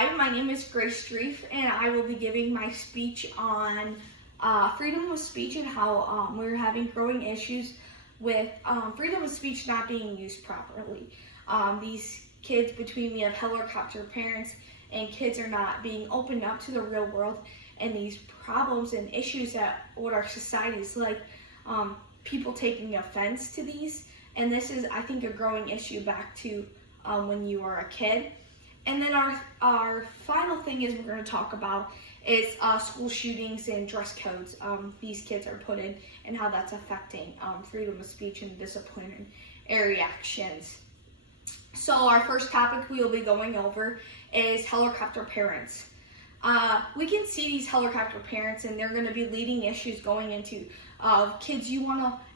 Hi, my name is Grace Streif, and I will be giving my speech on freedom of speech and how we're having growing issues with freedom of speech not being used properly. These kids, between we have helicopter parents and kids are not being opened up to the real world and these problems and issues that what our society is like, people taking offense to these. And this is, I think, a growing issue back to when you are a kid. And then our final thing is we're going to talk about is school shootings and dress codes these kids are put in and how that's affecting freedom of speech and disciplinary actions. So our first topic we will be going over is helicopter parents. We can see these helicopter parents and they're going to be leading issues going into kids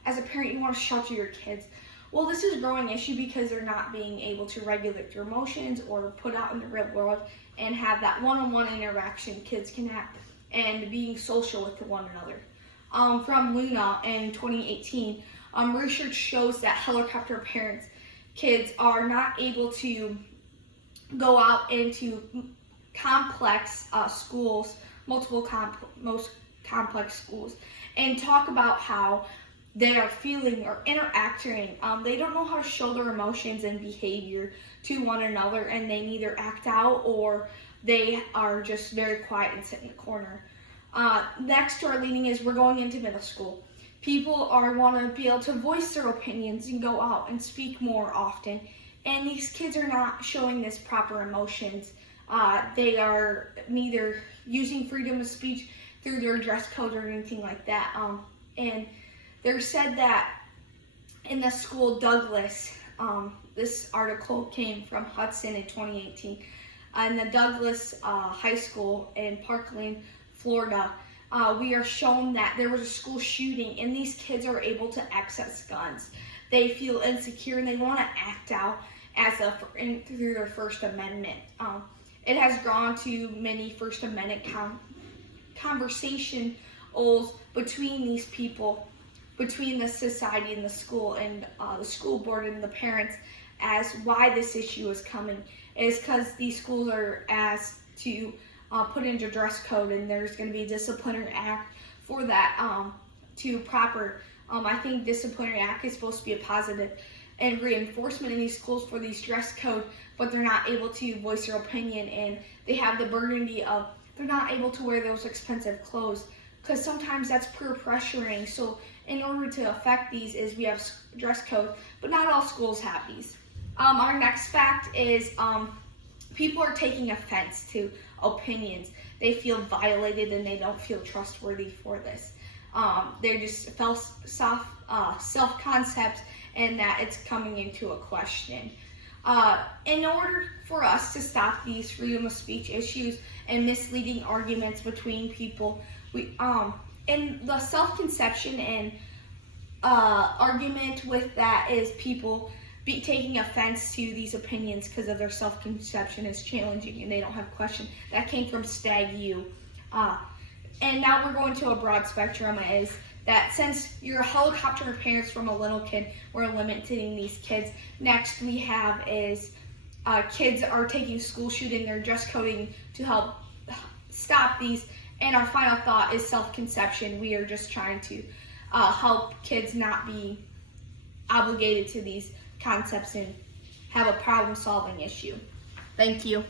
as a parent, you want to shelter your kids. Well, this is a growing issue because they're not being able to regulate their emotions or put out in the real world and have that one-on-one interaction kids can have and being social with one another. From Luna in 2018, research shows that helicopter parents, kids are not able to go out into complex schools, most complex schools, and talk about how they are feeling or interacting. They don't know how to show their emotions and behavior to one another, and they neither act out or they are just very quiet and sit in the corner. Next to our leading is we're going into middle school. People want to be able to voice their opinions and go out and speak more often, and these kids are not showing this proper emotions. They are neither using freedom of speech through their dress code or anything like that. And they're said that in the school Douglas, this article came from Hudson in 2018, in the Douglas High School in Parkland, Florida, we are shown that there was a school shooting and these kids are able to access guns. They feel insecure and they want to act out through their First Amendment. It has gone to many First Amendment conversations between these people, between the society and the school and the school board and the parents, as why this issue is coming is because these schools are asked to put into dress code, and there's going to be a disciplinary act for that I think disciplinary act is supposed to be a positive and reinforcement in these schools for these dress code, but they're not able to voice their opinion, and they have the burden of they're not able to wear those expensive clothes because sometimes that's peer pressuring. So in order to affect these is we have dress code, but not all schools have these. Our next fact is people are taking offense to opinions. They feel violated and they don't feel trustworthy for this. They're just self-concept and that it's coming into a question. In order for us to stop these freedom of speech issues and misleading arguments between people, and the self-conception and argument with that is people taking offense to these opinions because of their self-conception is challenging and they don't have question. That came from Stag U. And now we're going to a broad spectrum is that since you're helicopter parents from a little kid, we're limiting these kids. Next we have is kids are taking school shooting, they're dress coding to help stop these. And our final thought is self-conception. We are just trying to help kids not be obligated to these concepts and have a problem-solving issue. Thank you.